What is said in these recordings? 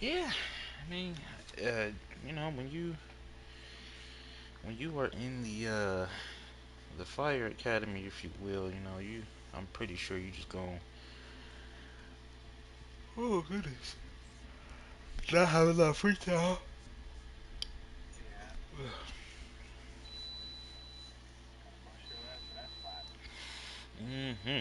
Yeah, I mean, you know, when you are in the fire academy, if you will, you know, I'm pretty sure you just gonna. Oh goodness. Not have a lot of free time. Mm-hmm.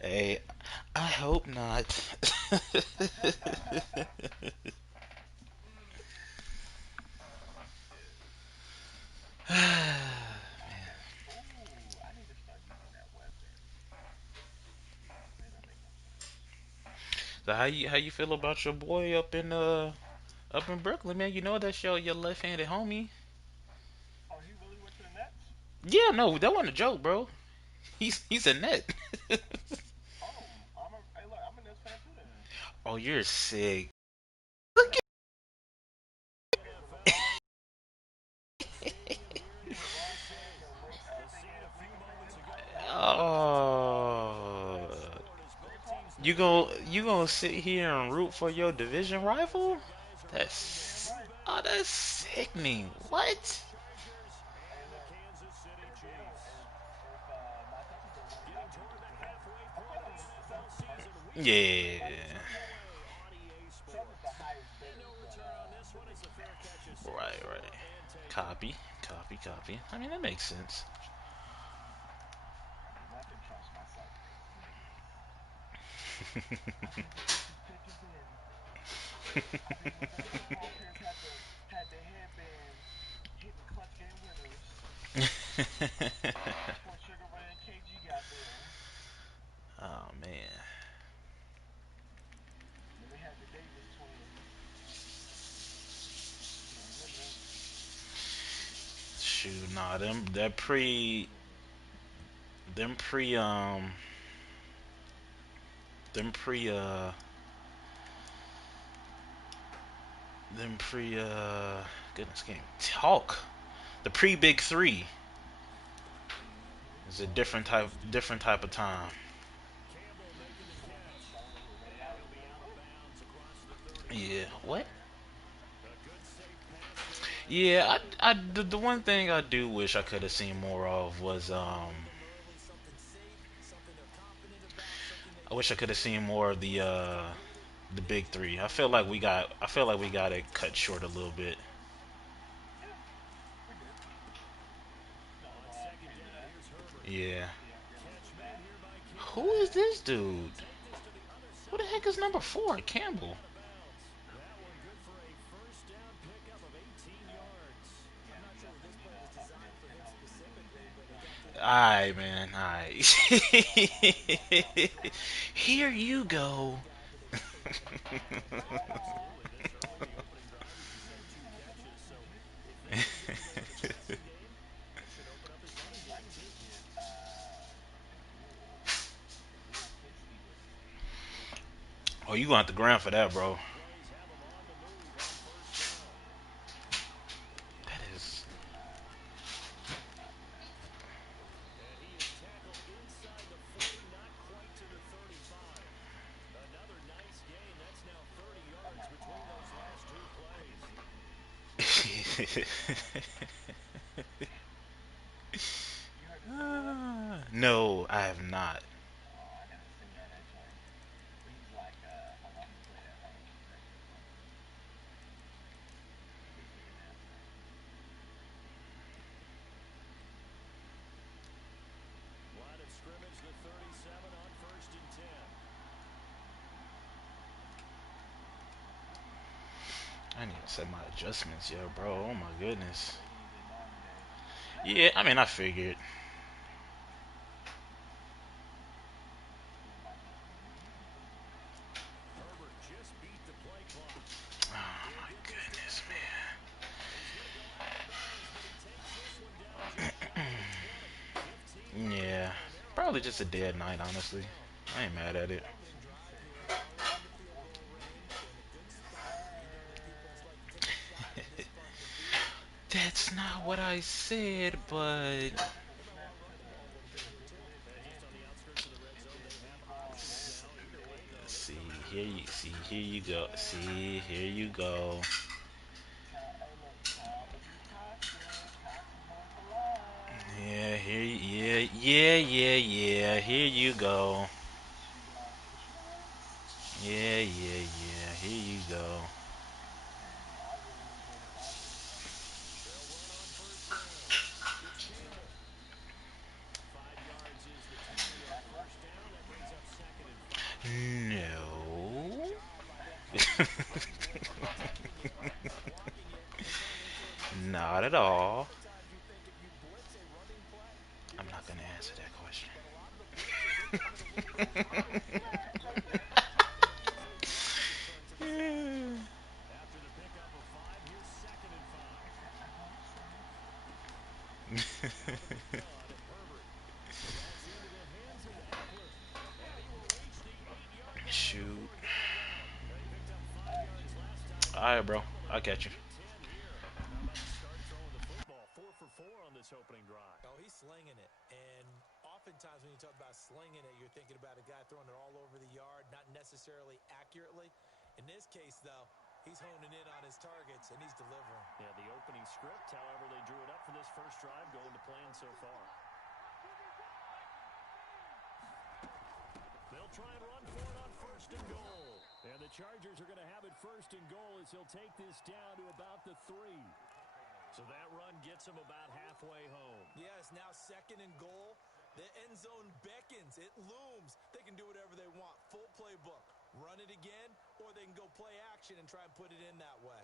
Hey, I hope not. So how you feel about your boy up in Brooklyn, man? You know that's your left-handed homie. Yeah, no, that wasn't a joke, bro. He's a net. Oh, you're sick. Look Oh, you gonna sit here and root for your division rival? That's that's sickening. What? Yeah. Right, right. Copy, copy. I mean that makes sense. Oh man. Shoot, nah, them pre them pre them pre goodness game talk. The pre big three is a different type of time. Yeah. What? Yeah, the one thing I do wish I could have seen more of was I wish I could have seen more of the big three. I feel like we got it cut short a little bit. Yeah. Who is this dude? Who the heck is number four? Campbell. Alright, man. Alright. Here you go. Oh, you gonna have to grind for that, bro. That is. No, I have not. I need to set my adjustments, yo, bro. Oh my goodness. Yeah, I mean, I figured. Oh my goodness, man. Yeah, probably just a dead night, honestly. I ain't mad at it. That's not what I said, but here you go. See, here you go. Yeah. Here you go. Yeah. Here you go. No. Not at all. I'm not gonna answer that question. Shoot. All right, bro. I'll catch you. Oh, he's slinging it. And oftentimes when you talk about slinging it, you're thinking about a guy throwing it all over the yard, not necessarily accurately. In this case, though, he's honing in on his targets, and he's delivering. Yeah, the opening script, however, they drew it up for this first drive, going to plan so far. They'll try and run for it on first and goal. And the Chargers are going to have it first and goal as he'll take this down to about the 3. So that run gets him about halfway home. Yes, now second and goal. The end zone beckons. It looms. They can do whatever they want. Full playbook. Run it again, or they can go play action and try and put it in that way.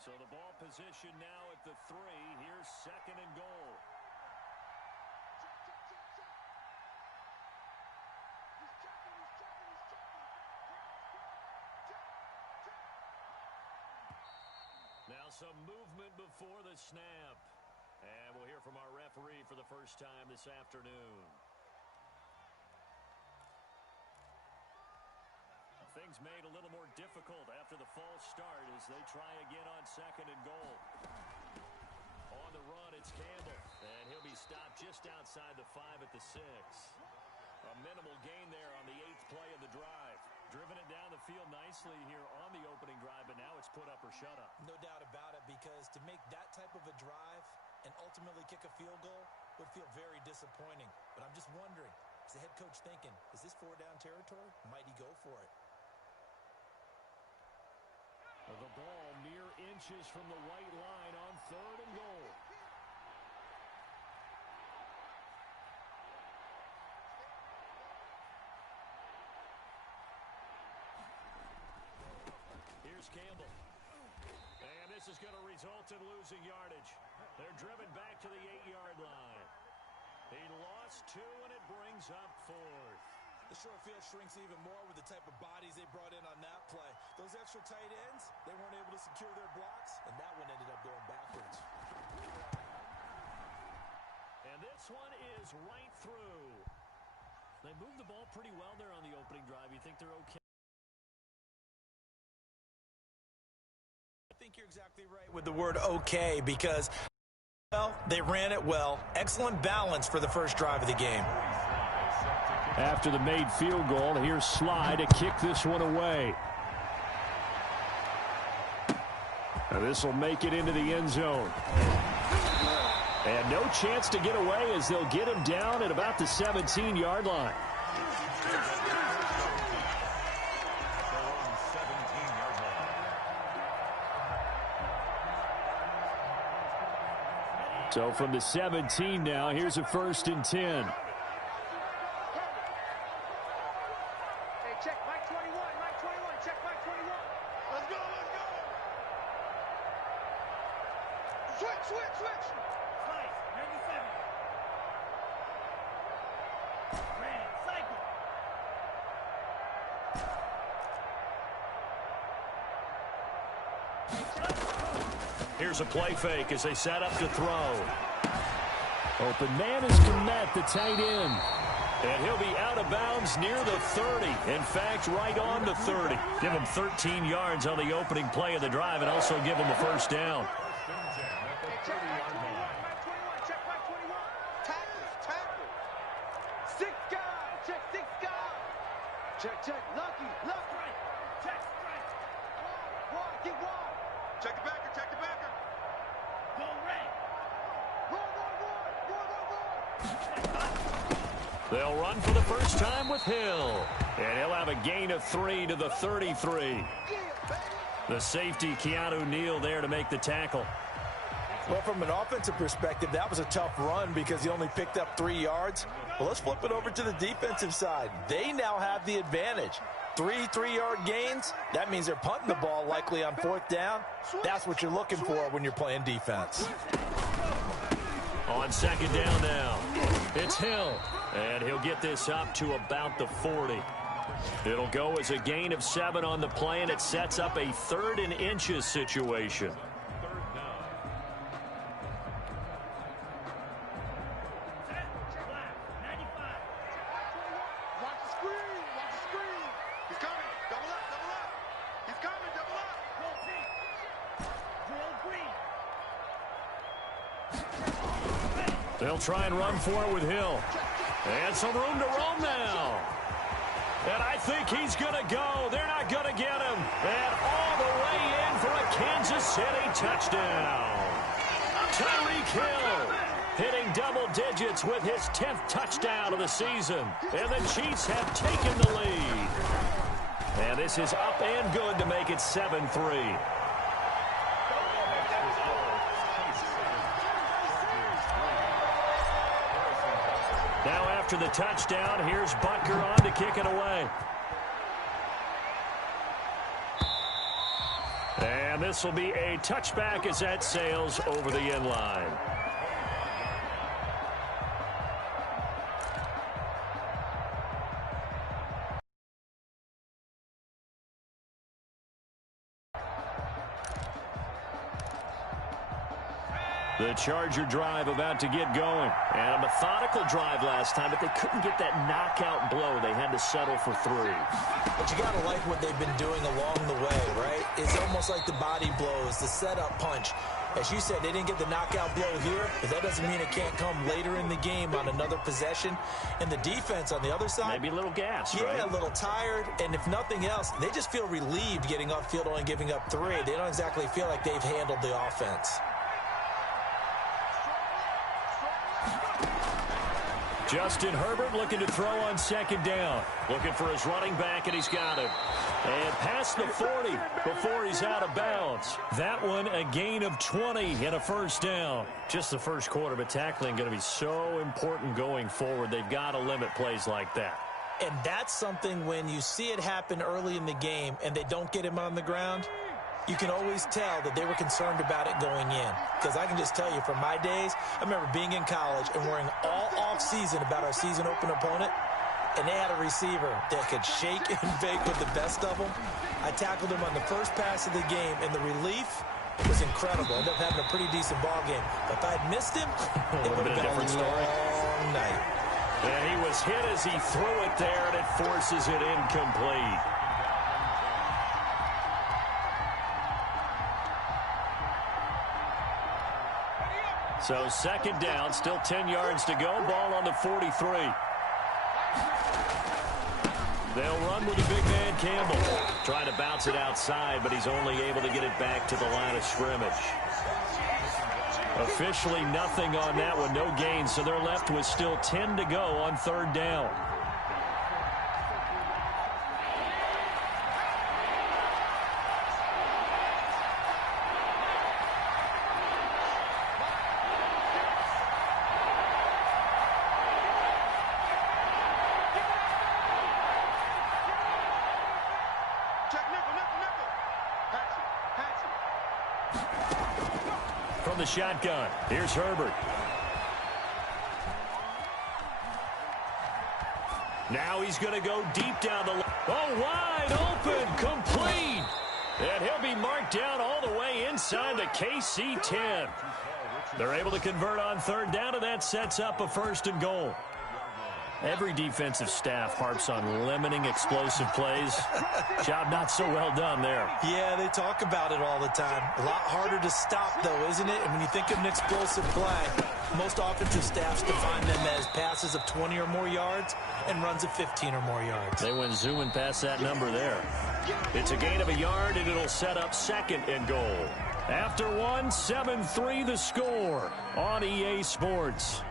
So the ball position now at the 3. Here's second and goal. Now some movement before the snap. And we'll hear from our referee for the first time this afternoon. Things made a little more difficult after the false start as they try again on second and goal. On the run, it's Campbell. And he'll be stopped just outside the 5 at the 6. A minimal gain there on the 8th play of the drive. Driven it down the field nicely here on the opening drive, but now it's put up or shut up. No doubt about it, because to make that type of a drive and ultimately kick a field goal would feel very disappointing. But I'm just wondering, is the head coach thinking, is this 4-down territory? Might he go for it? The ball mere inches from the white line on third and goal. Here's Campbell. And this is going to result in losing yardage. They're driven back to the 8-yard line. He lost 2, and it brings up 4th. The short field shrinks even more with the type of bodies they brought in on that play. Those extra tight ends, they weren't able to secure their blocks, and that one ended up going backwards. And this one is right through. They moved the ball pretty well there on the opening drive. You think they're okay? I think you're exactly right with the word okay, because, well, they ran it well. Excellent balance for the first drive of the game. After the made field goal, here's Sly to kick this one away. Now this will make it into the end zone. And no chance to get away as they'll get him down at about the 17-yard line. So from the 17 now, here's a 1st and 10. Here's a play fake as they set up to throw. Open man is Komet, the tight end. And he'll be out of bounds near the 30. In fact, right on the 30. Give him 13 yards on the opening play of the drive and also give him a first down. Check, lucky, right. Check, right. Wide, get wide. Check the backer. Go red. Roll. They'll run for the first time with Hill. And he'll have a gain of 3 to the 33. The safety, Keanu Neal, there to make the tackle. Well, from an offensive perspective, that was a tough run because he only picked up 3 yards. Well, let's flip it over to the defensive side. They now have the advantage. 3 3-yard gains, that means they're punting the ball likely on 4th down. That's what you're looking for when you're playing defense. On 2nd down now, it's Hill. And he'll get this up to about the 40. It'll go as a gain of 7 on the play, and it sets up a 3rd and inches situation. They'll try and run for it with Hill. And some room to roam now. And I think he's going to go. They're not going to get him. And all the way in for a Kansas City touchdown. Tyreek Hill hitting double digits with his 10th touchdown of the season. And the Chiefs have taken the lead. And this is up and good to make it 7-3. Now after the touchdown, here's Butker on to kick it away. And this will be a touchback as that sails over the end line. The Charger drive about to get going. And a methodical drive last time, but they couldn't get that knockout blow. They had to settle for 3. But you got to like what they've been doing along the way, right? It's almost like the body blows, the setup punch. As you said, they didn't get the knockout blow here, but that doesn't mean it can't come later in the game on another possession. And the defense on the other side, maybe a little gas, yeah, right? A little tired. And if nothing else, they just feel relieved getting upfield only giving up 3. They don't exactly feel like they've handled the offense. Justin Herbert looking to throw on 2nd down. Looking for his running back, and he's got him. And past the 40 before he's out of bounds. That one a gain of 20 and a first down. Just the first quarter, but tackling going to be so important going forward. They've got to limit plays like that. And that's something when you see it happen early in the game and they don't get him on the ground, you can always tell that they were concerned about it going in. Because I can just tell you from my days, I remember being in college and worrying all off-season about our season open opponent, and they had a receiver that could shake and bake with the best of them. I tackled him on the first pass of the game, and the relief was incredible. Ended up having a pretty decent ball game. But if I had missed him, it would have been a different story. Long night. And he was hit as he threw it there, and it forces it incomplete. So 2nd down, still 10 yards to go. Ball on the 43. They'll run with the big man, Campbell. Trying to bounce it outside, but he's only able to get it back to the line of scrimmage. Officially nothing on that one, no gain, so they're left with still 10 to go on 3rd down. From the shotgun, here's Herbert. Now he's going to go deep down the line. Oh, wide open, complete. And he'll be marked down all the way inside the KC 10. They're able to convert on 3rd down, and that sets up a 1st and goal. Every defensive staff harps on limiting explosive plays. Job not so well done there. Yeah, they talk about it all the time. A lot harder to stop, though, isn't it? And when you think of an explosive play, most offensive staffs define them as passes of 20 or more yards and runs of 15 or more yards. They went zooming past that number there. It's a gain of a yard, and it'll set up 2nd and goal. After one, 7-3 the score on EA Sports.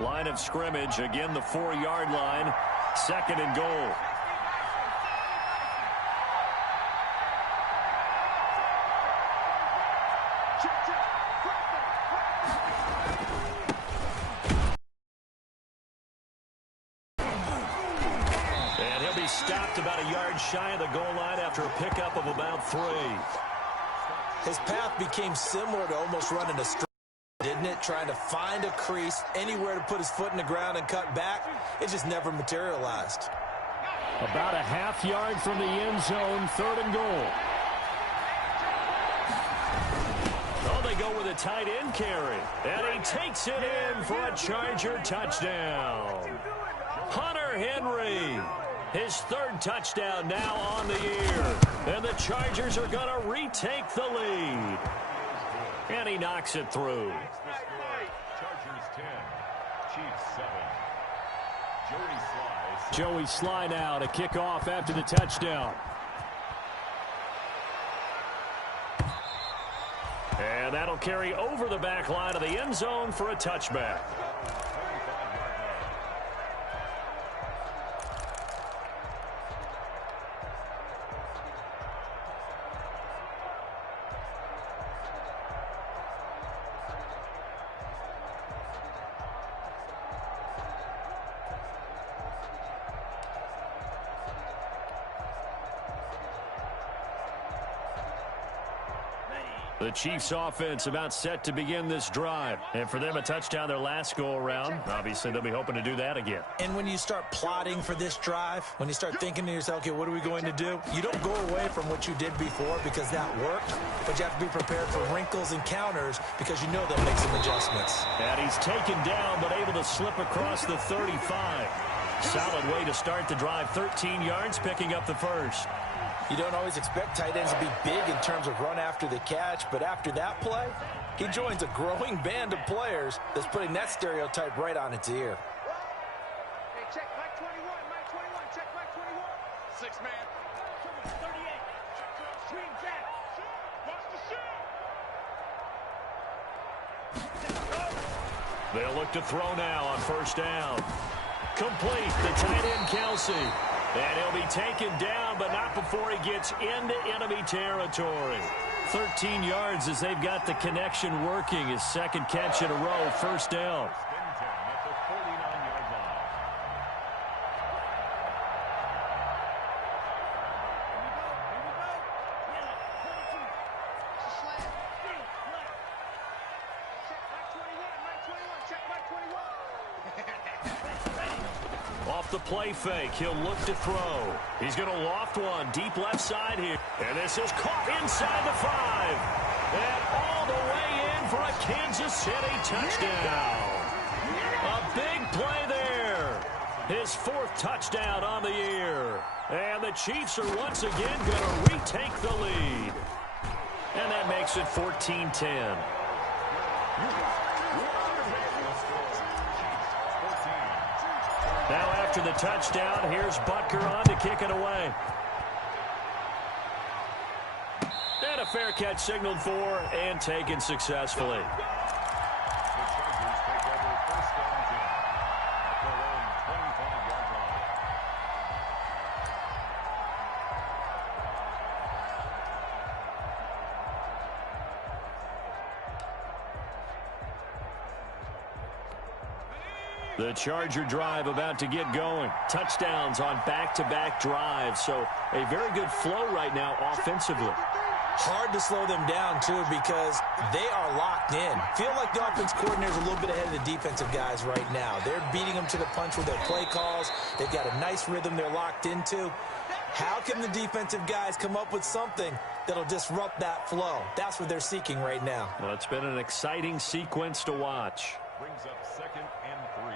Line of scrimmage, again the 4-yard line, 2nd and goal. And he'll be stopped about a yard shy of the goal line after a pickup of about 3. His path became similar to almost running a straight, didn't it? Trying to find a crease, anywhere to put his foot in the ground and cut back. It just never materialized. About a half yard from the end zone, 3rd and goal. Oh, they go with a tight end carry. And he takes it in for a Charger touchdown. Hunter Henry, his 3rd touchdown now on the year. And the Chargers are going to retake the lead. And he knocks it through. Chargers 10, Chiefs 7. Joey Sly now to kick off after the touchdown. And that'll carry over the back line of the end zone for a touchback. The Chiefs offense about set to begin this drive. And for them, a touchdown their last go-around. Obviously, they'll be hoping to do that again. And when you start plotting for this drive, when you start thinking to yourself, okay, what are we going to do? You don't go away from what you did before because that worked, but you have to be prepared for wrinkles and counters because you know they'll make some adjustments. And he's taken down but able to slip across the 35. Solid way to start the drive. 13 yards, picking up the first. You don't always expect tight ends to be big in terms of run after the catch, but after that play, he joins a growing band of players that's putting that stereotype right on its ear. Hey, check Mike 21, Mike 21, check Mike 21. 6 man. 38. Swing jack. Watch the shoot. They'll look to throw now on 1st down. Complete, the tight end Kelsey. And he'll be taken down, but not before he gets into enemy territory. 13 yards as they've got the connection working. His 2nd catch in a row, 1st down. Off the play fake, he'll look to throw. He's going to loft one deep left side here. And this is caught inside the 5. And all the way in for a Kansas City touchdown. A big play there. His 4th touchdown on the year. And the Chiefs are once again going to retake the lead. And that makes it 14-10. Now after the touchdown, here's Butker on to kick it away. And a fair catch signaled for and taken successfully. The Charger drive about to get going. Touchdowns on back-to-back drives, so a very good flow right now offensively. Hard to slow them down, too, because they are locked in. Feel like the offense coordinator is a little bit ahead of the defensive guys right now. They're beating them to the punch with their play calls. They've got a nice rhythm they're locked into. How can the defensive guys come up with something that'll disrupt that flow? That's what they're seeking right now. Well, it's been an exciting sequence to watch. Brings up 2nd and 3.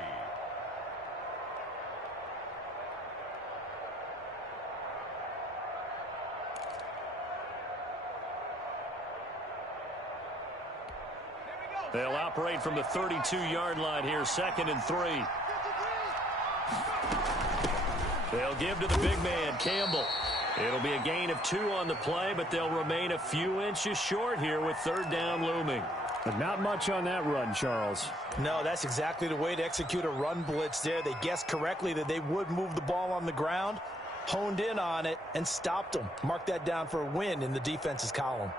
They'll operate from the 32-yard line here, 2nd and 3. They'll give to the big man, Campbell. It'll be a gain of 2 on the play, but they'll remain a few inches short here with 3rd down looming. But not much on that run, Charles. No, that's exactly the way to execute a run blitz there. They guessed correctly that they would move the ball on the ground, honed in on it, and stopped them. Mark that down for a win in the defense's column.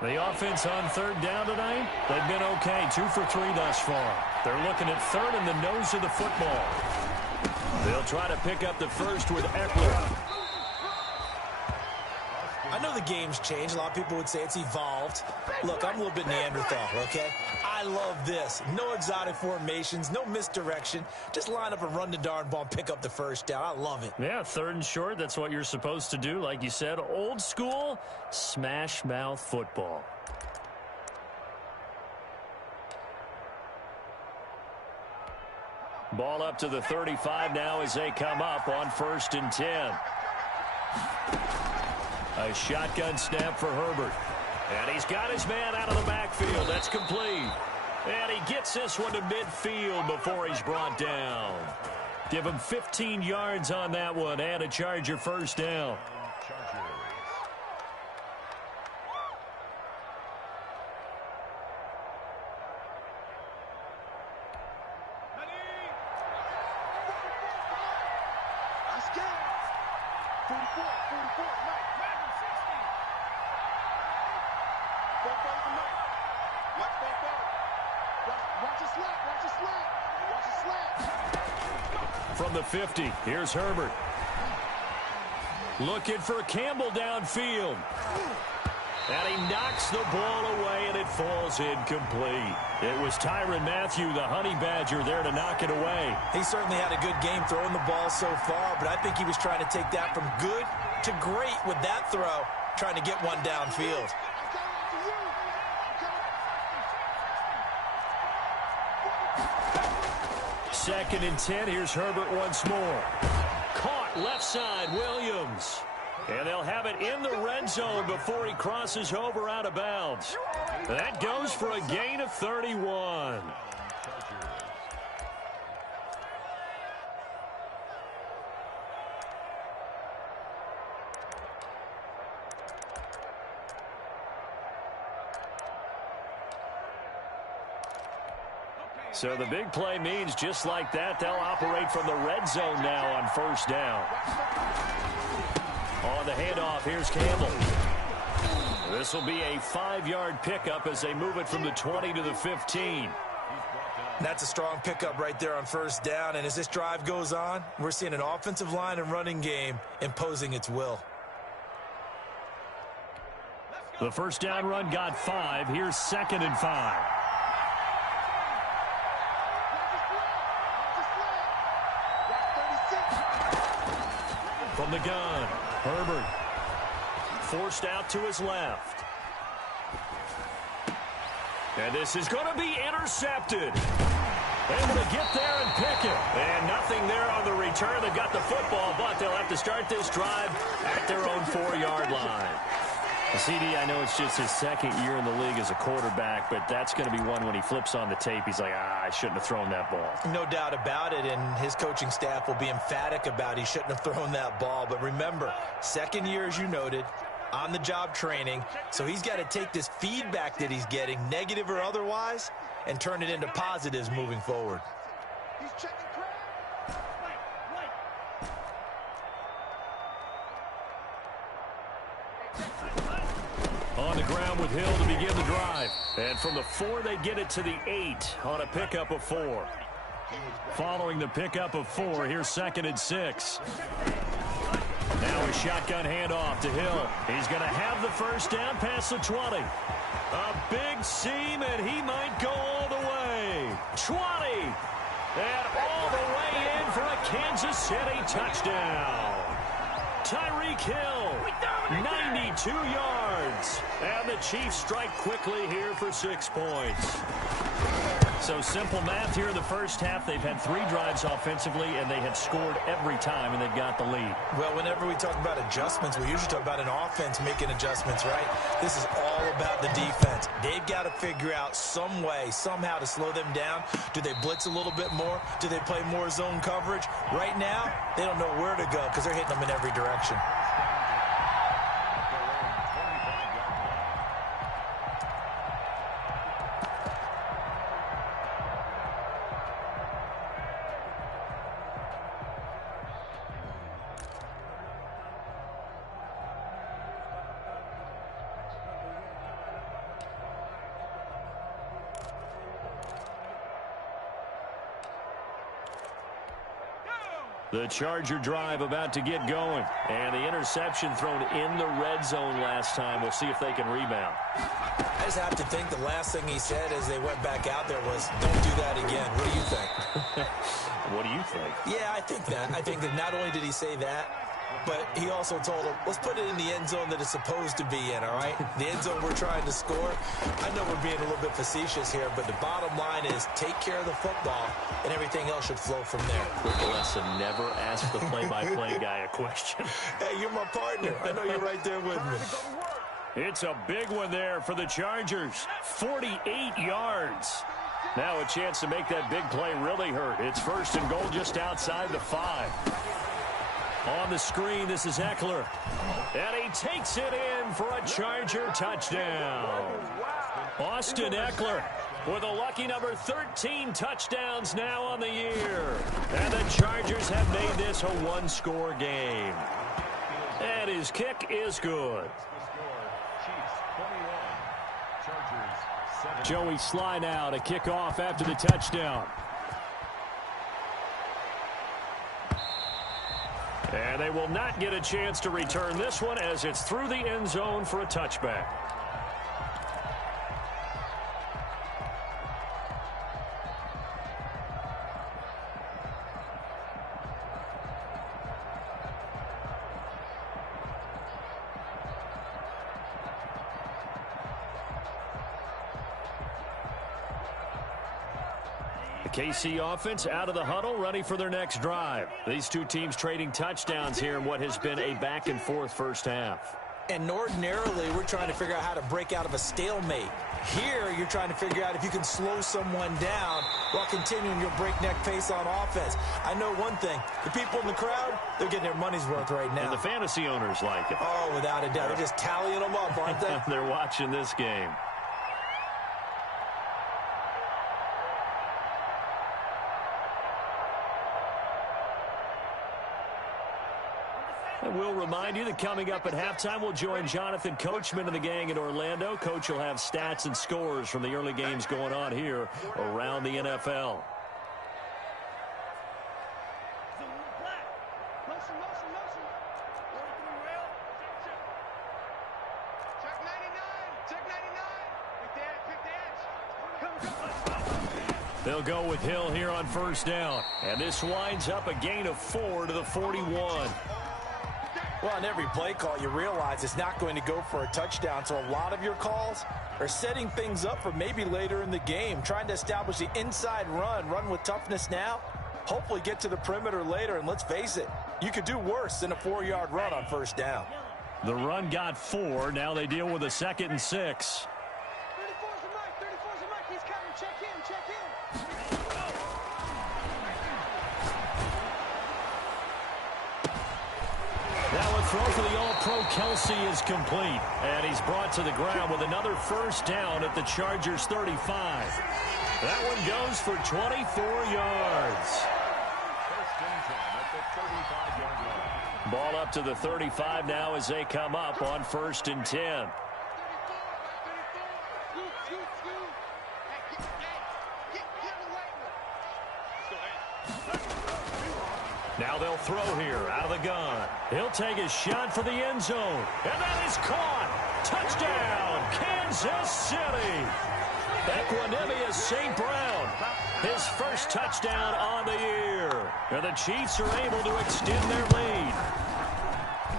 The offense on 3rd down tonight, they've been okay, 2 for 3 thus far. They're looking at 3rd in the nose of the football. They'll try to pick up the first with Eckler. I know the game's changed. A lot of people would say it's evolved. Look, I'm a little bit Neanderthal, okay? I love this. No exotic formations, no misdirection. Just line up and run the darn ball and pick up the first down. I love it. Yeah, 3rd and short, that's what you're supposed to do. Like you said, old school, smash mouth football. Ball up to the 35 now as they come up on 1st and 10. A shotgun snap for Herbert. And he's got his man out of the backfield. That's complete. And he gets this one to midfield before he's brought down. Give him 15 yards on that one and a Charger first down. From the 50, here's Herbert. Looking for Campbell downfield. And he knocks the ball away, and it falls incomplete. It was Tyrann Mathieu, the Honey Badger, there to knock it away. He certainly had a good game throwing the ball so far, but I think he was trying to take that from good to great with that throw, trying to get one downfield. 2nd and 10. Here's Herbert once more. Caught left side, Williams. And they'll have it in the red zone before he crosses over out of bounds. That goes for a gain of 31. So the big play means just like that, they'll operate from the red zone now on 1st down. On the handoff, here's Campbell. This will be a 5-yard pickup as they move it from the 20 to the 15. That's a strong pickup right there on 1st down, and as this drive goes on, we're seeing an offensive line and running game imposing its will. The 1st down run got 5. Here's 2nd and 5. From the gun, Herbert forced out to his left. And this is going to be intercepted. Able to get there and pick it. And nothing there on the return. They've got the football, but they'll have to start this drive at their own 4-yard line. CD, I know it's just his 2nd year in the league as a quarterback, but that's going to be one when he flips on the tape. He's like, I shouldn't have thrown that ball. No doubt about it, and his coaching staff will be emphatic about he shouldn't have thrown that ball. But remember, 2nd year, as you noted, on-the-job training, so he's got to take this feedback that he's getting, negative or otherwise, and turn it into positives moving forward. He's checking credit. On the ground with Hill to begin the drive. And from the 4, they get it to the 8 on a pickup of 4. Following the pickup of 4, here's 2nd and 6. Now a shotgun handoff to Hill. He's going to have the first down past the 20. A big seam, and he might go all the way. 20. And all the way in for a Kansas City touchdown. Tyreek Hill, 92 yards. And the Chiefs strike quickly here for 6 points. So simple math here in the first half. They've had 3 drives offensively, and they have scored every time, and they've got the lead. Well, whenever we talk about adjustments, we usually talk about an offense making adjustments, right? This is all about the defense. They've got to figure out some way, somehow to slow them down. Do they blitz a little bit more? Do they play more zone coverage? Right now, they don't know where to go because they're hitting them in every direction. The Charger drive about to get going. And the interception thrown in the red zone last time. We'll see if they can rebound. I just have to think the last thing he said as they went back out there was, don't do that again. What do you think? What do you think? Yeah, I think that. I think that not only did he say that, but he also told him, let's put it in the end zone that it's supposed to be in, all right? The end zone we're trying to score. I know we're being a little bit facetious here, but the bottom line is take care of the football, and everything else should flow from there. Quick lesson, never ask the play-by-play guy a question. Hey, you're my partner. I know you're right there with me. It's a big one there for the Chargers. 48 yards. Now a chance to make that big play really hurt. It's 1st and goal just outside the 5. On the screen, this is Eckler. And he takes it in for a Charger touchdown. Austin Eckler with a lucky number 13 touchdowns now on the year. And the Chargers have made this a one-score game. And his kick is good. Joey Sly now to kick off after the touchdown. And they will not get a chance to return this one as it's through the end zone for a touchback. KC offense out of the huddle, ready for their next drive. These two teams trading touchdowns here in what has been a back-and-forth first half. And ordinarily, we're trying to figure out how to break out of a stalemate. Here, you're trying to figure out if you can slow someone down while continuing your breakneck pace on offense. I know one thing. The people in the crowd, they're getting their money's worth right now. And the fantasy owners like it. Oh, without a doubt. They're just tallying them up, aren't they? They're watching this game. And we'll remind you that coming up at halftime, we'll join Jonathan Coachman and the gang in Orlando. Coach will have stats and scores from the early games going on here around the NFL. They'll go with Hill here on first down. And this winds up a gain of 4 to the 41. Well, on every play call, you realize it's not going to go for a touchdown. So a lot of your calls are setting things up for maybe later in the game, trying to establish the inside run with toughness now, hopefully get to the perimeter later. And let's face it, you could do worse than a 4-yard run on first down. The run got 4. Now they deal with a 2nd and 6. 34's the mic. 34's the mic. He's coming. Check in. Check in. Now a throw for the All-Pro Kelsey is complete. And he's brought to the ground with another first down at the Chargers 35. That one goes for 24 yards. Ball up to the 35 now as they come up on 1st and 10. Now they'll throw here out of the gun. He'll take his shot for the end zone. And that is caught. Touchdown, Kansas City. Equanimeous St. Brown, his first touchdown on the year. And the Chiefs are able to extend their lead.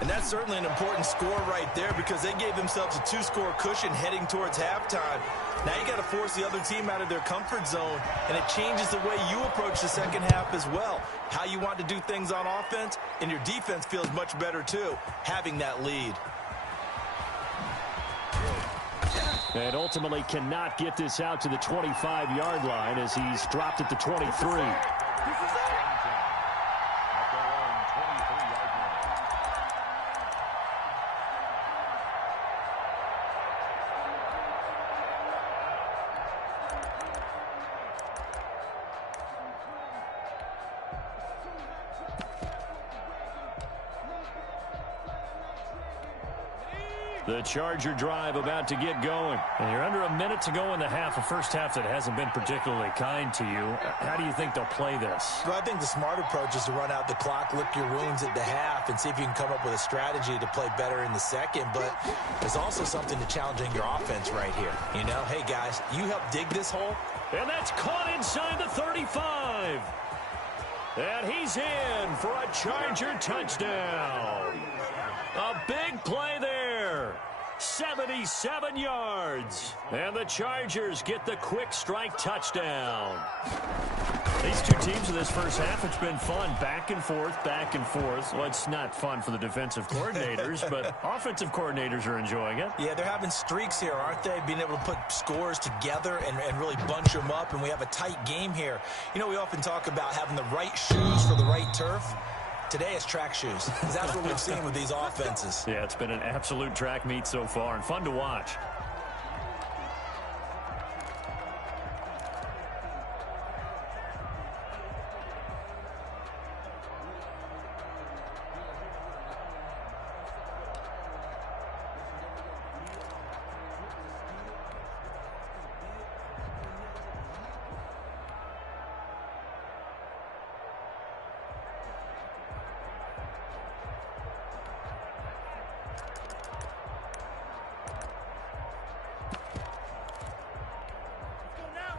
And that's certainly an important score right there because they gave themselves a 2-score cushion heading towards halftime. Now you got to force the other team out of their comfort zone, and it changes the way you approach the second half as well. How you want to do things on offense, and your defense feels much better too, having that lead. And ultimately cannot get this out to the 25-yard line as he's dropped at the 23. The Charger drive about to get going. And you're under a minute to go in the half, a first half that hasn't been particularly kind to you. How do you think they'll play this? Well, I think the smart approach is to run out the clock, lick your wounds at the half, and see if you can come up with a strategy to play better in the second. But there's also something to challenging your offense right here. You know, hey, guys, you help dig this hole. And that's caught inside the 35. And he's in for a Charger touchdown. A big play there. 77 yards. And the Chargers get the quick strike touchdown. These two teams in this first half, it's been fun. Back and forth, back and forth. Well, it's not fun for the defensive coordinators, but offensive coordinators are enjoying it. Yeah, they're having streaks here, aren't they? Being able to put scores together and really bunch them up, and we have a tight game here. You know, we often talk about having the right shoes for the right turf. Today it's track shoes. That's what we've seen with these offenses. Yeah, it's been an absolute track meet so far and fun to watch.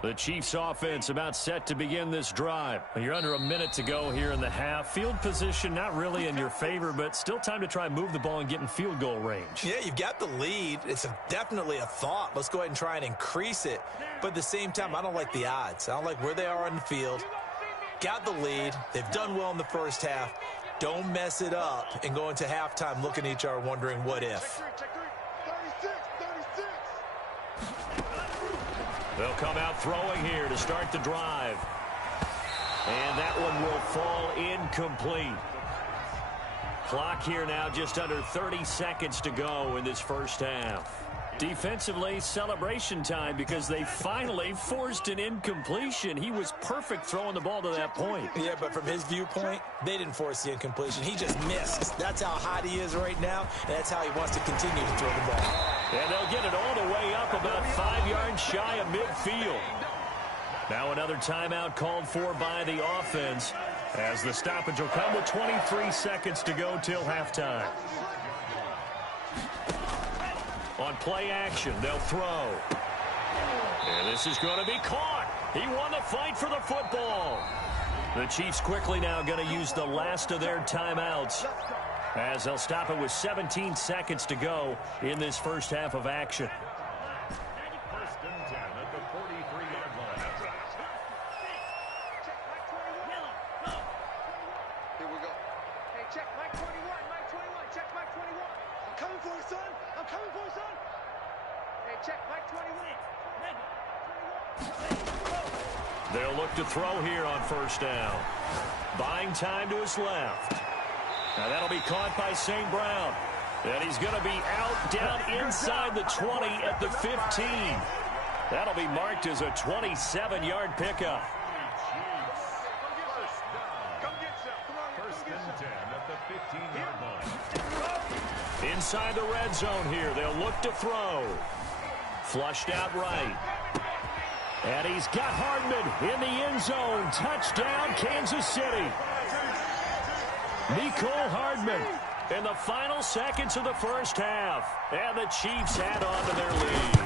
The Chiefs offense about set to begin this drive. You're under a minute to go here in the half. Field position not really in your favor, but still time to try and move the ball and get in field goal range. Yeah, you've got the lead. It's definitely a thought. Let's go ahead and try and increase it. But at the same time, I don't like the odds. I don't like where they are on the field. Got the lead. They've done well in the first half. Don't mess it up and go into halftime looking at each other wondering what if. They'll come out throwing here to start the drive. And that one will fall incomplete. Clock here now just under 30 seconds to go in this first half. Defensively, celebration time because they finally forced an incompletion. He was perfect throwing the ball to that point. Yeah, but from his viewpoint, they didn't force the incompletion. He just missed. That's how hot he is right now, and that's how he wants to continue to throw the ball. And they'll get it all the way up about 5 yards shy of midfield. Now another timeout called for by the offense as the stoppage will come with 23 seconds to go till halftime. On play action, they'll throw. And this is going to be caught. He won the fight for the football. The Chiefs quickly now going to use the last of their timeouts as they'll stop it with 17 seconds to go in this first half of action. First and 10 at the 43-yard line. Here we go. Hey, check Mike 21, Mike 21, check Mike 21. I'm coming for you, son. I'm coming for you, son. Hey, check Mike 21. They'll look to throw here on first down. Buying time to his left. Now that'll be caught by St. Brown. And he's going to be out down inside the 20 at the 15. That'll be marked as a 27-yard pickup. First and 10 at the 15-yard line. Inside the red zone here. They'll look to throw. Flushed out right. And he's got Hardman in the end zone. Touchdown, Kansas City. Mecole Hardman in the final seconds of the first half. And the Chiefs add on to their lead.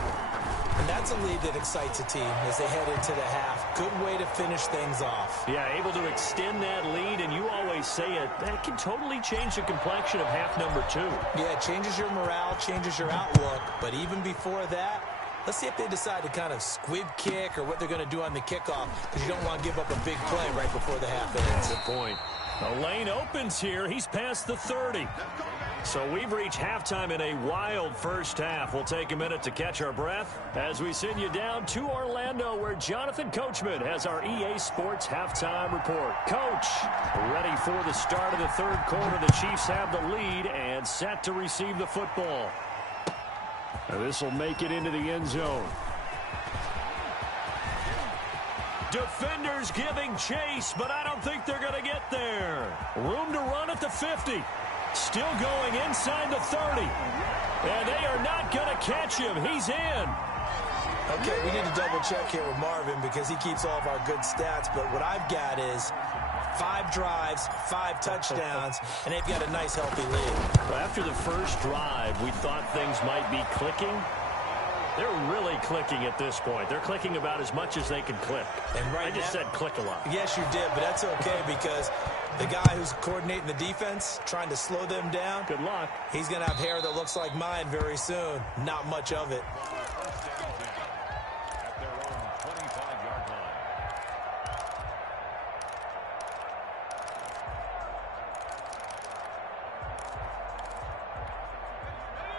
And that's a lead that excites a team as they head into the half. Good way to finish things off. Yeah, able to extend that lead, and you always say it, that can totally change the complexion of half number 2. Yeah, it changes your morale, changes your outlook. But even before that, let's see if they decide to kind of squib kick or what they're going to do on the kickoff, because you don't want to give up a big play right before the half ends. Good point. The lane opens here. He's past the 30. So we've reached halftime in a wild first half. We'll take a minute to catch our breath as we send you down to Orlando, where Jonathan Coachman has our EA Sports halftime report. Coach, ready for the start of the third quarter. The Chiefs have the lead and set to receive the football. This will make it into the end zone. Defenders giving chase, but I don't think they're going to get there. Room to run at the 50. Still going inside the 30. And they are not going to catch him. He's in. Okay, we need to double check here with Marvin because he keeps all of our good stats. But what I've got is 5 drives, 5 touchdowns, and they've got a nice, healthy lead. Well, after the first drive, we thought things might be clicking. They're really clicking at this point. They're clicking about as much as they can click. And I just said click a lot. Yes, you did, but that's okay because the guy who's coordinating the defense, trying to slow them down, good luck. He's going to have hair that looks like mine very soon. Not much of it. At their own 25-yard line.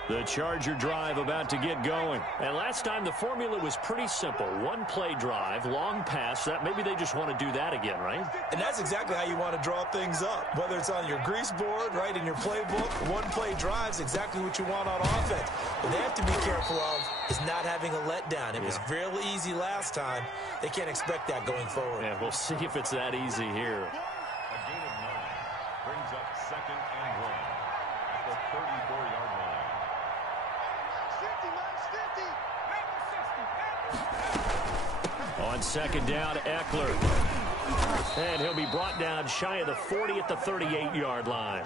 The Charger drive about to get going. And last time the formula was pretty simple. 1-play drive, long pass. That maybe they just want to do that again, right? And that's exactly how you want to draw things up. Whether it's on your grease board, right, in your playbook, 1-play drive's exactly what you want on offense. What they have to be careful of is not having a letdown. It was really easy last time. They can't expect that going forward. Yeah, we'll see if it's that easy here. A gain of 9 brings up 2nd and 1 at the 34-yard line. On second down, Eckler. And he'll be brought down shy of the 40 at the 38-yard line.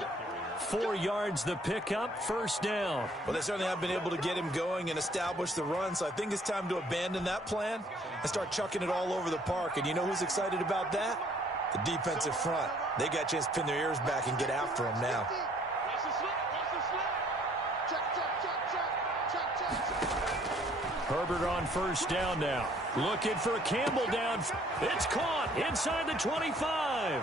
4 yards the pickup, first down. Well, they certainly have been able to get him going and establish the run, so I think it's time to abandon that plan and start chucking it all over the park. And you know who's excited about that? The defensive front. They got a chance to pin their ears back and get after him now. Herbert on first down now. Looking for Campbell down. It's caught inside the 25.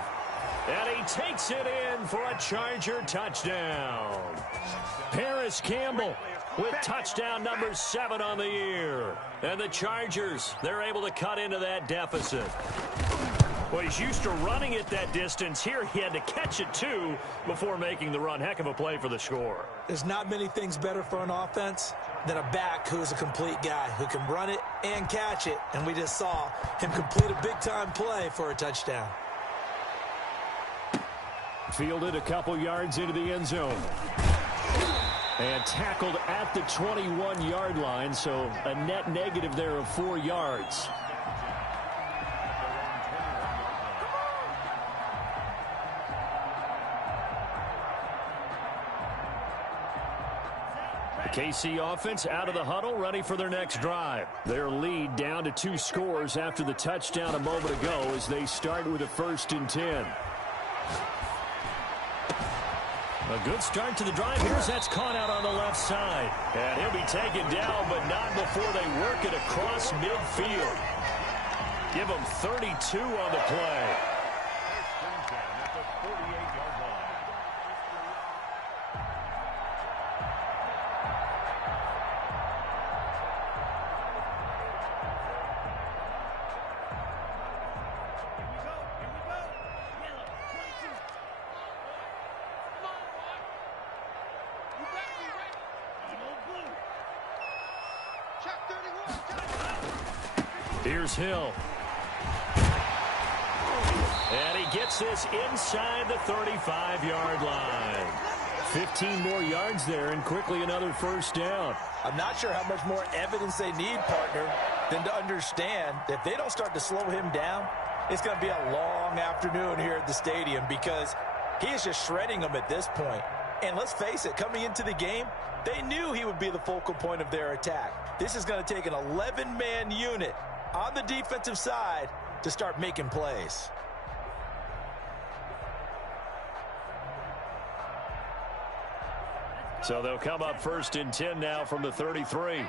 And he takes it in for a Charger touchdown. Paris Campbell with touchdown number 7 on the year. And the Chargers, they're able to cut into that deficit. Well, he's used to running it that distance. Here he had to catch it, too, before making the run. Heck of a play for the score. There's not many things better for an offense than a back who is a complete guy who can run it and catch it. And we just saw him complete a big-time play for a touchdown. Fielded a couple yards into the end zone. And tackled at the 21-yard line, so a net negative there of 4 yards. KC offense out of the huddle, ready for their next drive. Their lead down to 2 scores after the touchdown a moment ago as they start with a 1st and 10. A good start to the drive. Here's that's caught out on the left side. And he'll be taken down, but not before they work it across midfield. Give him 32 on the play. At the 48-yard line. Here's Hill. And he gets this inside the 35-yard line. 15 more yards there and quickly another first down. I'm not sure how much more evidence they need, partner. than to understand that if they don't start to slow him down, it's going to be a long afternoon here at the stadium because he is just shredding them at this point. And let's face it, coming into the game, they knew he would be the focal point of their attack. This is going to take an 11-man unit on the defensive side to start making plays. So they'll come up 1st and 10 now from the 33.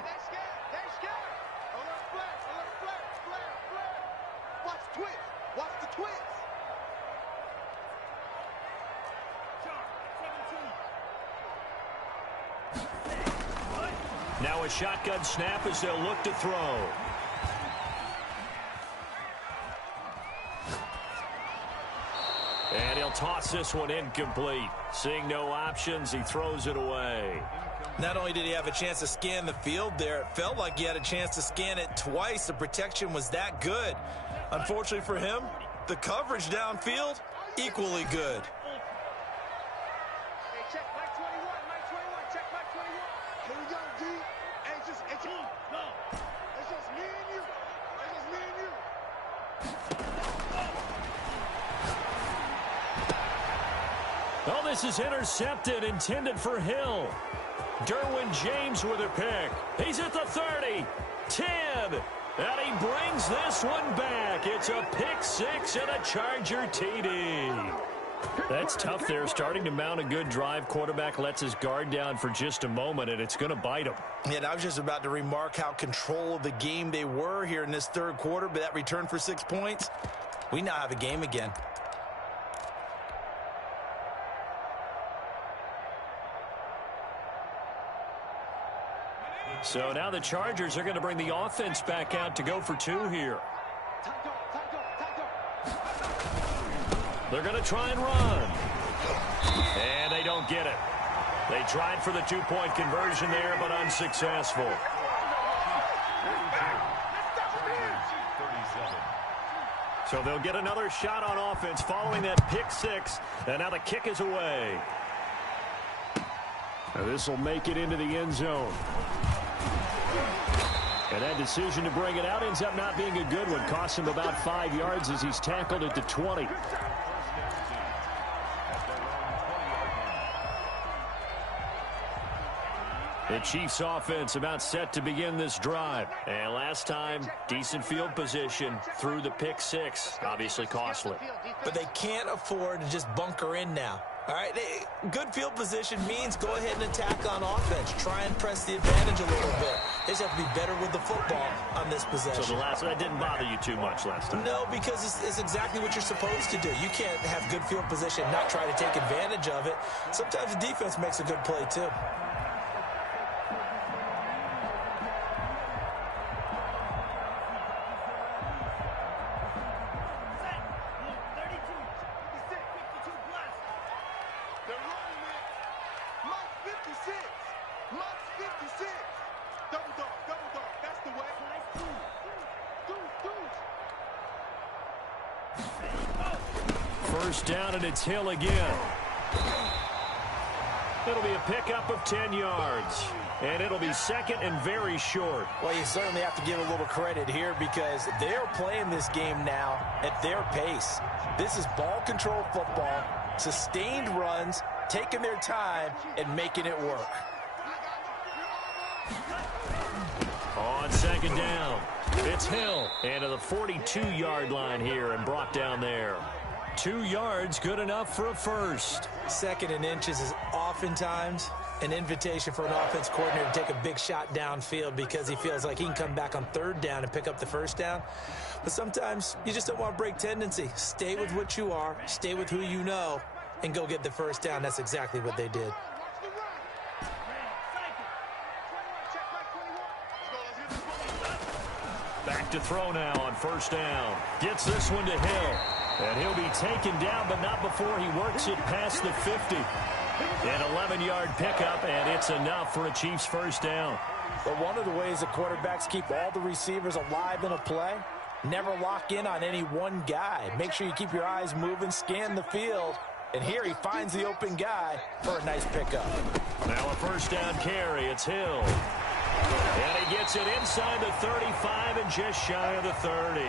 Now a shotgun snap as they'll look to throw. And he'll toss this one incomplete. Seeing no options, he throws it away. Not only did he have a chance to scan the field there, it felt like he had a chance to scan it twice. The protection was that good. Unfortunately for him, the coverage downfield, equally good. Hey, check Mike 21, Mike 21, check Mike 21. Here we go, D. Hey, it's just me and you. It's just me and you. Oh, this is intercepted, intended for Hill. Derwin James with a pick. He's at the 30, 10, and he brings this one back. It's a pick six and a Charger TD. That's tough there, starting to mount a good drive. Quarterback lets his guard down for just a moment, and it's going to bite him. Yeah, and I was just about to remark how control of the game they were here in this third quarter, but that return for 6 points, we now have a game again. So now the Chargers are going to bring the offense back out to go for 2 here. They're going to try and run. And they don't get it. They tried for the 2-point conversion there, but unsuccessful. So they'll get another shot on offense following that pick six. And now the kick is away. Now this will make it into the end zone. And that decision to bring it out ends up not being a good one. Costs him about 5 yards as he's tackled at the 20. The Chiefs offense about set to begin this drive. And last time, decent field position through the pick six. Obviously costly. But they can't afford to just bunker in now. All right, good field position means go ahead and attack on offense. Try and press the advantage a little bit. They just have to be better with the football on this possession. So that didn't bother you too much last time? No, because it's exactly what you're supposed to do. You can't have good field position and not try to take advantage of it. Sometimes the defense makes a good play, too. First down, and it's Hill again. It'll be a pickup of 10 yards. And it'll be second and very short. Well, you certainly have to give a little credit here because they're playing this game now at their pace. This is ball control football, sustained runs, taking their time, and making it work. On second down, it's Hill. And to the 42-yard line here and brought down there. 2 yards, good enough for a first. Second and inches is oftentimes an invitation for an offense coordinator to take a big shot downfield because he feels like he can come back on third down and pick up the first down. But sometimes you just don't want to break tendency. Stay with what you are, stay with who you know, and go get the first down. That's exactly what they did. Back to throw now on first down. Gets this one to Hill. And he'll be taken down, but not before he works it past the 50. An 11-yard pickup, and it's enough for a Chiefs first down. But one of the ways that quarterbacks keep all the receivers alive in a play, never lock in on any one guy. Make sure you keep your eyes moving, scan the field. And here he finds the open guy for a nice pickup. Now a first down carry. It's Hill. And he gets it inside the 35 and just shy of the 30.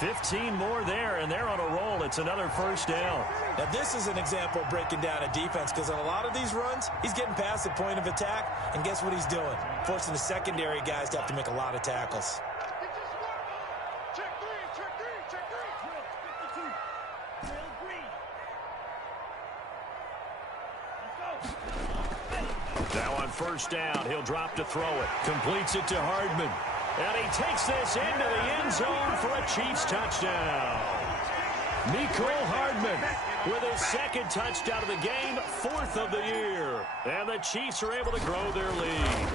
15 more there, and they're on a roll. It's another first down. Now, this is an example of breaking down a defense, because on a lot of these runs, he's getting past the point of attack, and guess what he's doing? Forcing the secondary guys to have to make a lot of tackles. Now on first down, he'll drop to throw it. Completes it to Hardman. And he takes this into the end zone for a Chiefs touchdown. Mecole Hardman with his second touchdown of the game, 4th of the year. And the Chiefs are able to grow their lead.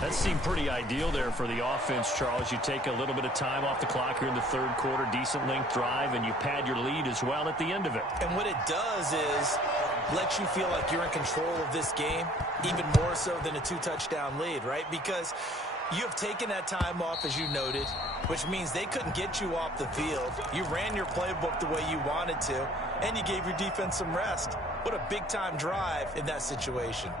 That seemed pretty ideal there for the offense, Charles. You take a little bit of time off the clock here in the third quarter, decent length drive, and you pad your lead as well at the end of it. And what it does is let you feel like you're in control of this game, even more so than a 2-touchdown lead, right? Because you have taken that time off, as you noted, which means they couldn't get you off the field. You ran your playbook the way you wanted to, and you gave your defense some rest. What a big-time drive in that situation.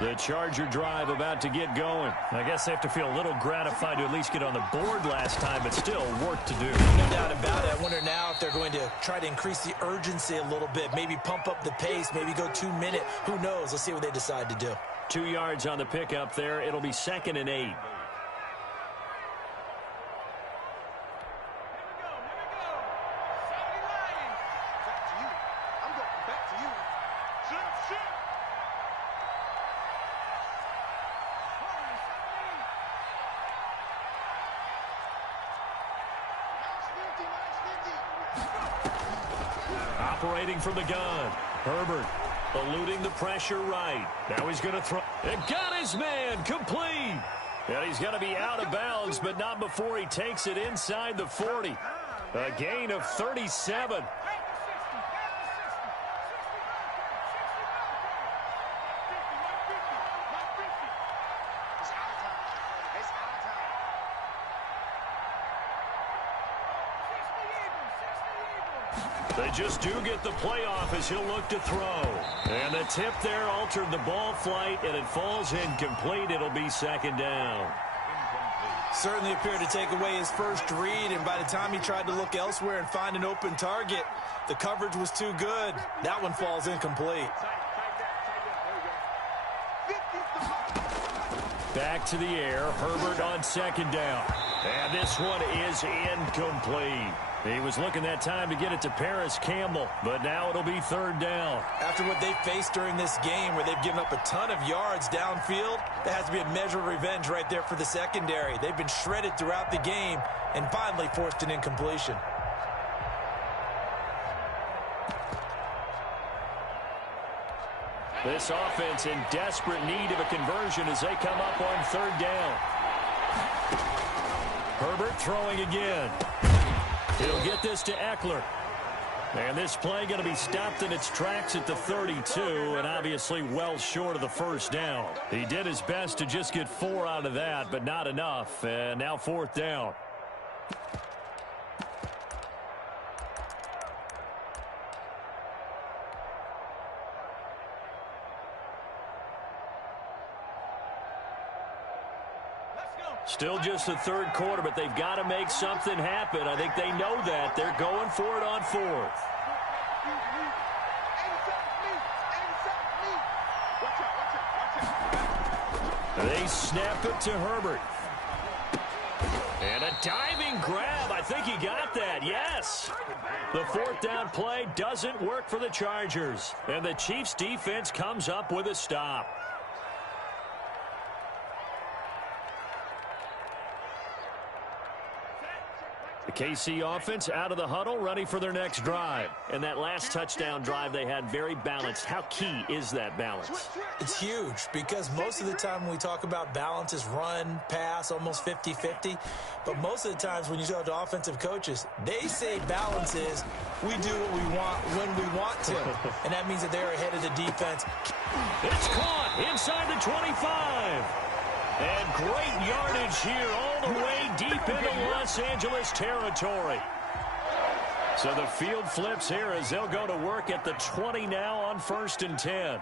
The Charger drive about to get going. I guess they have to feel a little gratified to at least get on the board last time, but still work to do. No doubt about it. I wonder now if they're going to try to increase the urgency a little bit, maybe pump up the pace, maybe go 2-minute. Who knows? Let's see what they decide to do. 2 yards on the pickup there. It'll be 2nd and 8. Operating from the gun. Herbert eluding the pressure right. Now he's going to throw. It got his man complete. And he's going to be out of bounds, but not before he takes it inside the 40. A gain of 37. They just do get the playoff as he'll look to throw. And the tip there altered the ball flight, and it falls incomplete. It'll be 2nd down. Certainly appeared to take away his first read, and by the time he tried to look elsewhere and find an open target, the coverage was too good. That one falls incomplete. Back to the air. Herbert on 2nd down. And this one is incomplete. He was looking that time to get it to Paris Campbell, but now it'll be 3rd down. After what they faced during this game where they've given up a ton of yards downfield, that has to be a measure of revenge right there for the secondary. They've been shredded throughout the game and finally forced an incompletion. This offense in desperate need of a conversion as they come up on 3rd down. Herbert throwing again. He'll get this to Eckler. And this play going to be stopped in its tracks at the 32, and obviously well short of the first down. He did his best to just get 4 out of that, but not enough. And now 4th down. Still just the 3rd quarter, but they've got to make something happen. I think they know that. They're going for it on 4th. They snap it to Herbert. And a diving grab. I think he got that. Yes. The 4th down play doesn't work for the Chargers. And the Chiefs defense comes up with a stop. The KC offense out of the huddle, ready for their next drive. And that last touchdown drive they had, very balanced. How key is that balance? It's huge because most of the time when we talk about balance is run, pass, almost 50-50. But most of the times when you talk to offensive coaches, they say balance is we do what we want when we want to. And that means that they're ahead of the defense. It's caught inside the 25. And great yardage here all the way deep into Los Angeles territory. So the field flips here as they'll go to work at the 20 now on 1st and 10.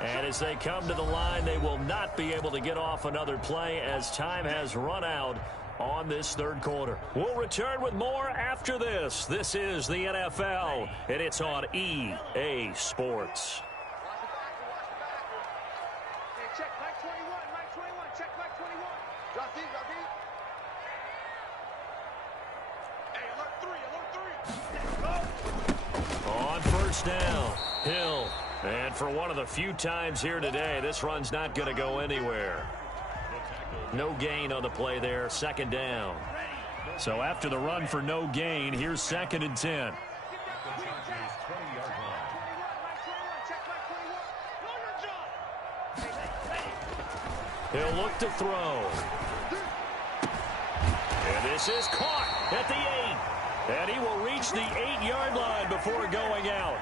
And as they come to the line, they will not be able to get off another play as time has run out on this third quarter. We'll return with more after this. This is the NFL, and it's on EA Sports. Check Mike 21, Mike 21, check Mike 21. Drop deep, drop deep. Hey, alert 3, alert 3. On 1st down, Hill. And for one of the few times here today, this run's not going to go anywhere. No gain on the play there, 2nd down. So after the run for no gain, here's 2nd and 10. He'll look to throw. And this is caught at the 8. And he will reach the 8-yard line before going out.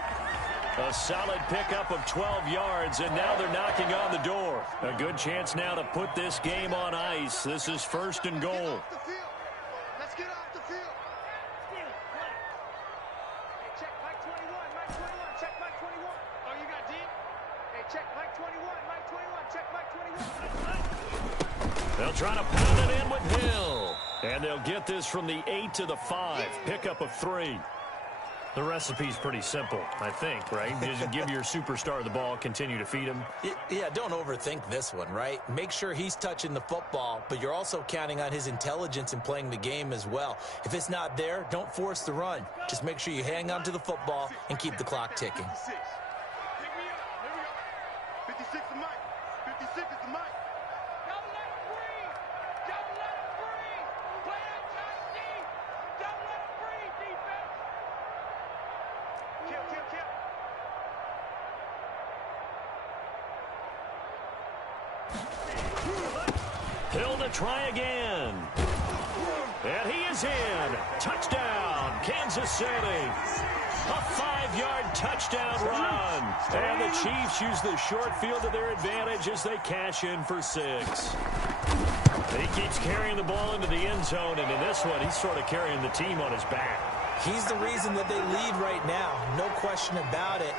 A solid pickup of 12 yards, and now they're knocking on the door. A good chance now to put this game on ice. This is 1st and goal. Let's get off the field. Hey, check Mike 21, Mike 21, check Mike 21. Oh, you got deep? Hey, check Mike 21, Mike 21, check Mike 21. They'll try to pound it in with Hill. And they'll get this from the 8 to the 5. Pickup of 3. The recipe's pretty simple, I think, right? Just give your superstar the ball, continue to feed him. Yeah, don't overthink this one, right? Make sure he's touching the football, but you're also counting on his intelligence in playing the game as well. If it's not there, don't force the run. Just make sure you hang on to the football and keep the clock ticking. 56. Pick me up. Here we go. 56 is Mike. 56 is the Mike. Don't let him breathe. Don't let him breathe. Play outside deep. Don't let him breathe, defense. Kill, kill, kill. Hill to try again. And he is in. Touchdown, Kansas City. A 5-yard touchdown run. And the Chiefs use the short field to their advantage as they cash in for 6. He keeps carrying the ball into the end zone, and in this one, he's sort of carrying the team on his back. He's the reason that they lead right now, no question about it.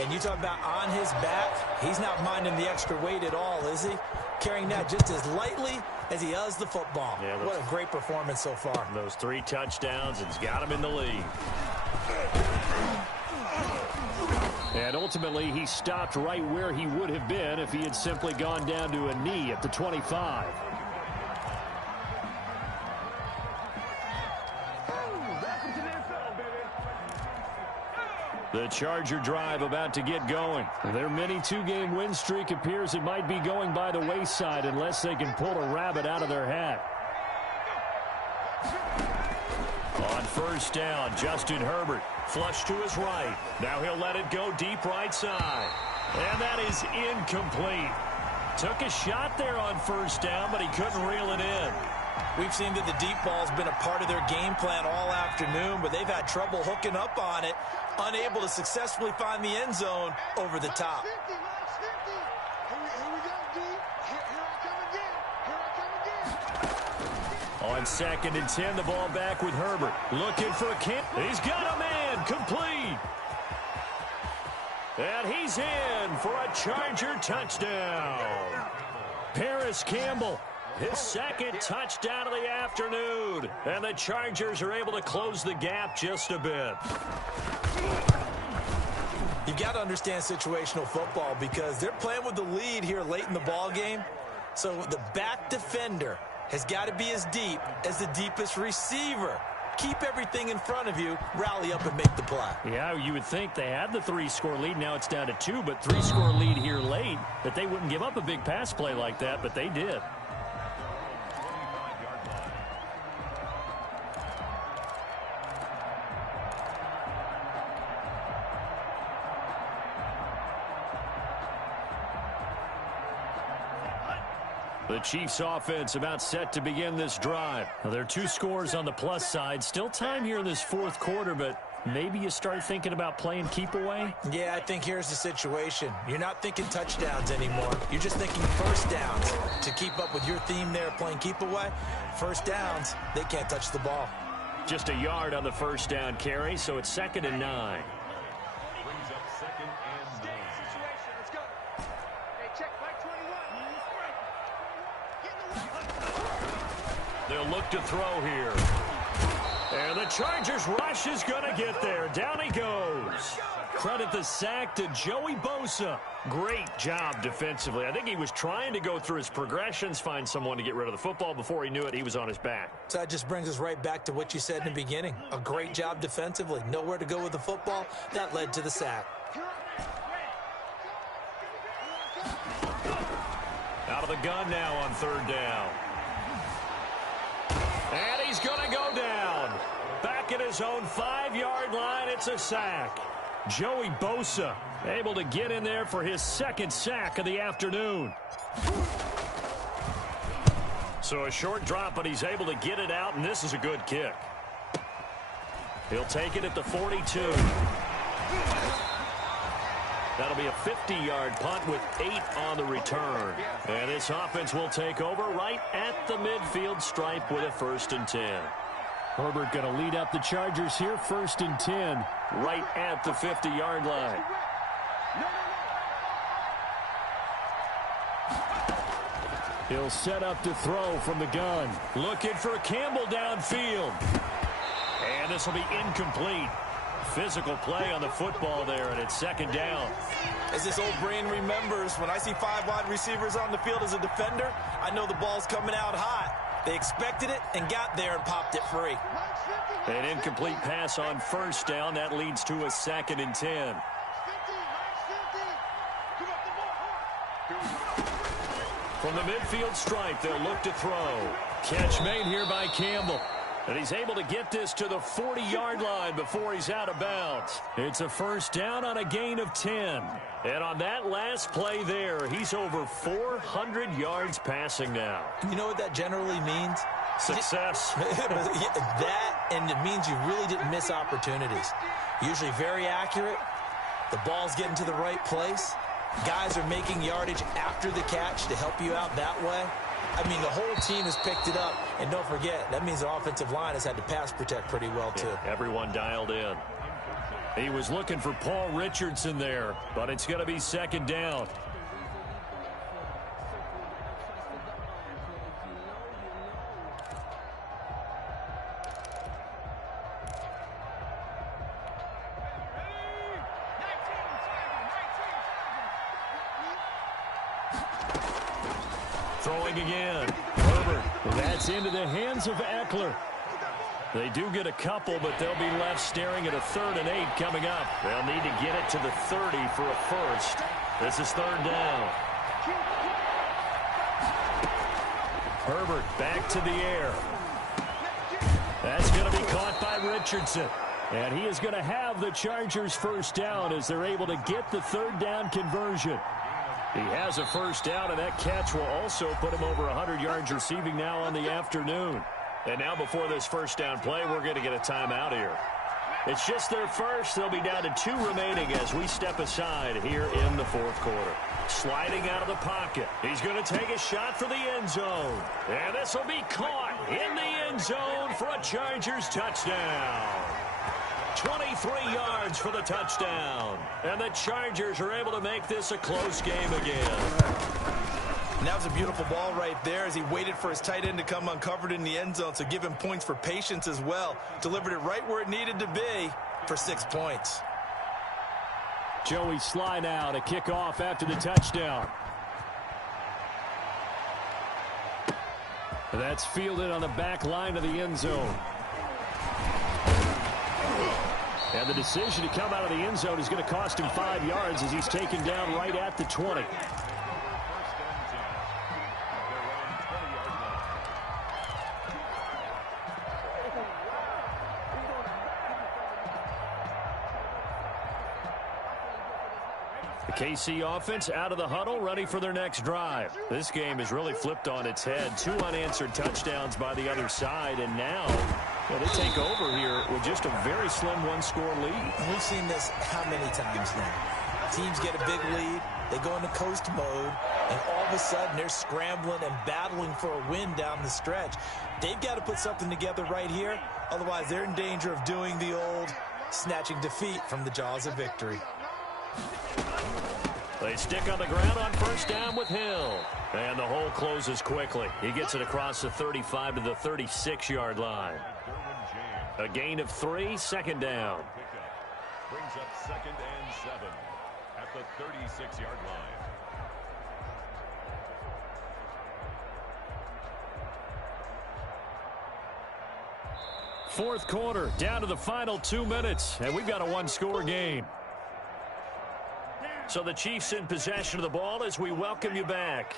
And you talk about on his back, he's not minding the extra weight at all, is he? Carrying that just as lightly as he does the football. Yeah, what a great performance so far. Those 3 touchdowns, it's got him in the lead. And ultimately, he stopped right where he would have been if he had simply gone down to a knee at the 25. The Charger drive about to get going. Their mini 2-game win streak appears it might be going by the wayside unless they can pull a rabbit out of their hat. On 1st down, Justin Herbert flush to his right. Now he'll let it go deep right side. And that is incomplete. Took a shot there on 1st down, but he couldn't reel it in. We've seen that the deep ball's been a part of their game plan all afternoon, but they've had trouble hooking up on it, unable to successfully find the end zone over the top. Here we go, D. Here I come again. Here I come again. On 2nd and 10, the ball back with Herbert. Looking for a camp. He's got a man. Complete. And he's in for a Charger touchdown. Paris Campbell, his 2nd touchdown of the afternoon. And the Chargers are able to close the gap just a bit. You've got to understand situational football because they're playing with the lead here late in the ball game. So the back defender has got to be as deep as the deepest receiver. Keep everything in front of you, rally up and make the play. Yeah, you would think they had the 3-score lead. Now it's down to 2, but 3-score lead here late, that they wouldn't give up a big pass play like that, but they did. The Chiefs offense about set to begin this drive. Now, there are 2 scores on the plus side. Still time here in this 4th quarter, but maybe you start thinking about playing keep away? Yeah, I think here's the situation. You're not thinking touchdowns anymore. You're just thinking first downs. To keep up with your theme there, playing keep away, first downs, they can't touch the ball. Just a yard on the first down carry, so it's 2nd and 9. Brings up 2nd and 9. Situation, let's go. Hey, check Mike 21. They'll look to throw here. And the Chargers rush is going to get there. Down he goes. Credit the sack to Joey Bosa. Great job defensively. I think he was trying to go through his progressions, find someone to get rid of the football. Before he knew it, he was on his back. So that just brings us right back to what you said in the beginning. A great job defensively. Nowhere to go with the football. That led to the sack. Out of the gun now on 3rd down. And he's going to go down. Back at his own 5-yard line, it's a sack. Joey Bosa able to get in there for his 2nd sack of the afternoon. So a short drop, but he's able to get it out, and this is a good kick. He'll take it at the 42. That'll be a 50-yard punt with 8 on the return. And this offense will take over right at the midfield stripe with a 1st and 10. Herbert going to lead up the Chargers here, 1st and 10, right at the 50-yard line. He'll set up to throw from the gun. Looking for Campbell downfield. And this will be incomplete. Physical play on the football there, and it's 2nd down. As this old brain remembers, when I see 5 wide receivers on the field as a defender, I know the ball's coming out hot. They expected it and got there and popped it free. An incomplete pass on 1st down. That leads to a 2nd and 10. From the midfield stripe, they'll look to throw. Catch made here by Campbell. And he's able to get this to the 40-yard line before he's out of bounds. It's a 1st down on a gain of 10. And on that last play there, he's over 400 yards passing now. You know what that generally means? Success. That, and it means you really didn't miss opportunities. Usually very accurate. The ball's getting to the right place. Guys are making yardage after the catch to help you out that way. I mean, the whole team has picked it up. And don't forget, that means the offensive line has had to pass protect pretty well, too. Yeah, everyone dialed in. He was looking for Paul Richardson there, but it's going to be 2nd down. Throwing again. Herbert. That's into the hands of Eckler. They do get a couple, but they'll be left staring at a 3rd and 8 coming up. They'll need to get it to the 30 for a 1st. This is 3rd down. Herbert back to the air. That's going to be caught by Richardson. And he is going to have the Chargers 1st down as they're able to get the 3rd down conversion. He has a 1st down, and that catch will also put him over 100 yards receiving now on the afternoon. And now before this 1st down play, we're going to get a timeout here. It's just their first. They'll be down to 2 remaining as we step aside here in the 4th quarter. Sliding out of the pocket. He's going to take a shot for the end zone. And this will be caught in the end zone for a Chargers touchdown. 23 yards for the touchdown. And the Chargers are able to make this a close game again. And that was a beautiful ball right there as he waited for his tight end to come uncovered in the end zone, so give him points for patience as well. Delivered it right where it needed to be for 6 points. Joey Sly now to kick off after the touchdown. That's fielded on the back line of the end zone. And the decision to come out of the end zone is going to cost him 5 yards as he's taken down right at the 20. The KC offense out of the huddle, ready for their next drive. This game is really flipped on its head. 2 unanswered touchdowns by the other side, and now Yeah, they take over here with just a very slim one-score lead. And we've seen this how many times now? Teams get a big lead, they go into coast mode, and all of a sudden they're scrambling and battling for a win down the stretch. They've got to put something together right here, otherwise they're in danger of doing the old snatching defeat from the jaws of victory. They stick on the ground on first down with Hill. And the hole closes quickly. He gets it across the 35 to the 36-yard line. A gain of 3, second down. Brings up 2nd and 7 at the 36-yard line. Fourth quarter, down to the final 2 minutes, and we've got a one-score game. So the Chiefs in possession of the ball as we welcome you back.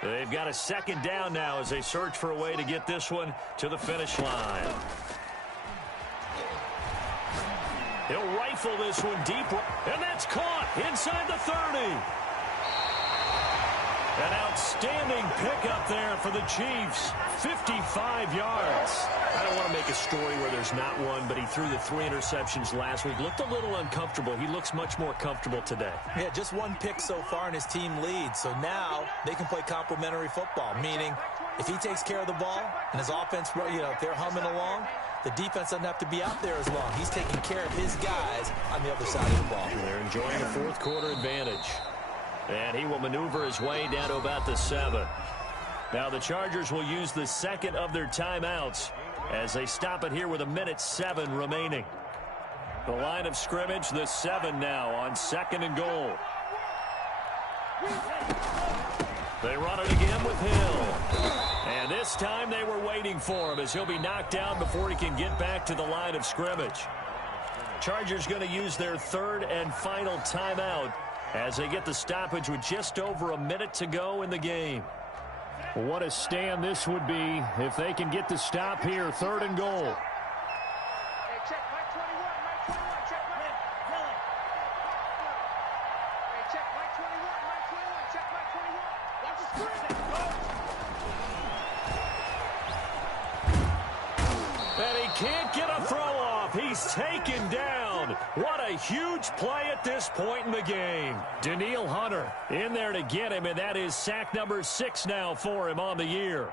They've got a second down now as they search for a way to get this one to the finish line. He'll rifle this one deep, and that's caught inside the 30. An outstanding pickup there for the Chiefs. 55 yards. I don't want to make a story where there's not one, but he threw the 3 interceptions last week. Looked a little uncomfortable. He looks much more comfortable today. Yeah, just 1 pick so far and his team leads. So now they can play complementary football, meaning if he takes care of the ball and his offense, if they're humming along, the defense doesn't have to be out there as long. He's taking care of his guys on the other side of the ball. They're enjoying the fourth quarter advantage. And he will maneuver his way down to about the 7. Now the Chargers will use the second of their timeouts as they stop it here with 1:07 remaining. The line of scrimmage, the 7 now on 2nd and goal. They run it again with Hill. And this time they were waiting for him as he'll be knocked down before he can get back to the line of scrimmage. Chargers going to use their 3rd and final timeout as they get the stoppage with just over a minute to go in the game. What a stand this would be if they can get the stop here, 3rd and goal. Hey, check Mike 21, check Mike. Hey, check Mike 21, check Mike 21. Watch the screen. And he can't get a throw off. He's taken down. What a huge play at this point in the game. Danielle Hunter in there to get him, and that is sack number 6 now for him on the year.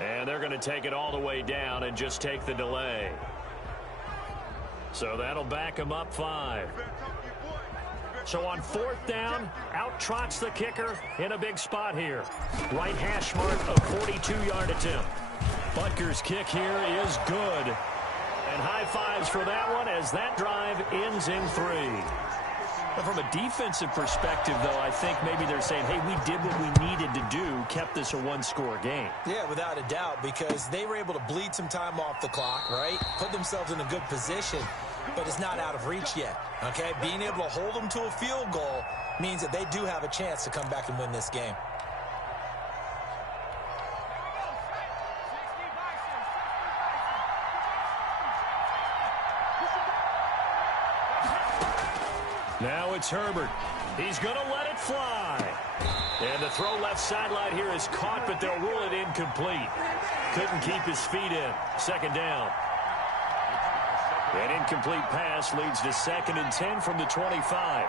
And they're going to take it all the way down and just take the delay. So that'll back him up 5. So on 4th down, out trots the kicker in a big spot here. Right hash mark, a 42-yard attempt. Butker's kick here is good. And high fives for that one as that drive ends in 3. From a defensive perspective, though, I think maybe they're saying, hey, we did what we needed to do, kept this a one-score game. Yeah, without a doubt, because they were able to bleed some time off the clock, right? Put themselves in a good position, but it's not out of reach yet, okay? Being able to hold them to a field goal means that they do have a chance to come back and win this game. Now it's Herbert. He's going to let it fly. And the throw left sideline here is caught, but they'll rule it incomplete. Couldn't keep his feet in. 2nd down. An incomplete pass leads to 2nd and 10 from the 25.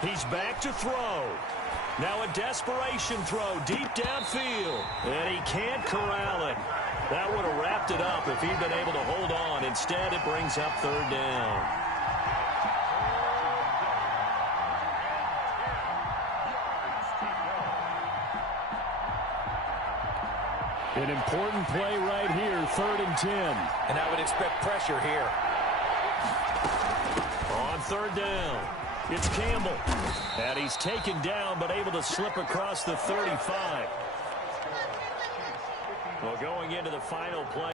He's back to throw. Now a desperation throw deep downfield. And he can't corral it. That would have wrapped it up if he'd been able to hold on. Instead, it brings up 3rd down. An important play right here, 3rd and 10. And I would expect pressure here. On 3rd down. It's Campbell. And he's taken down, but able to slip across the 35. Well, going into the final play.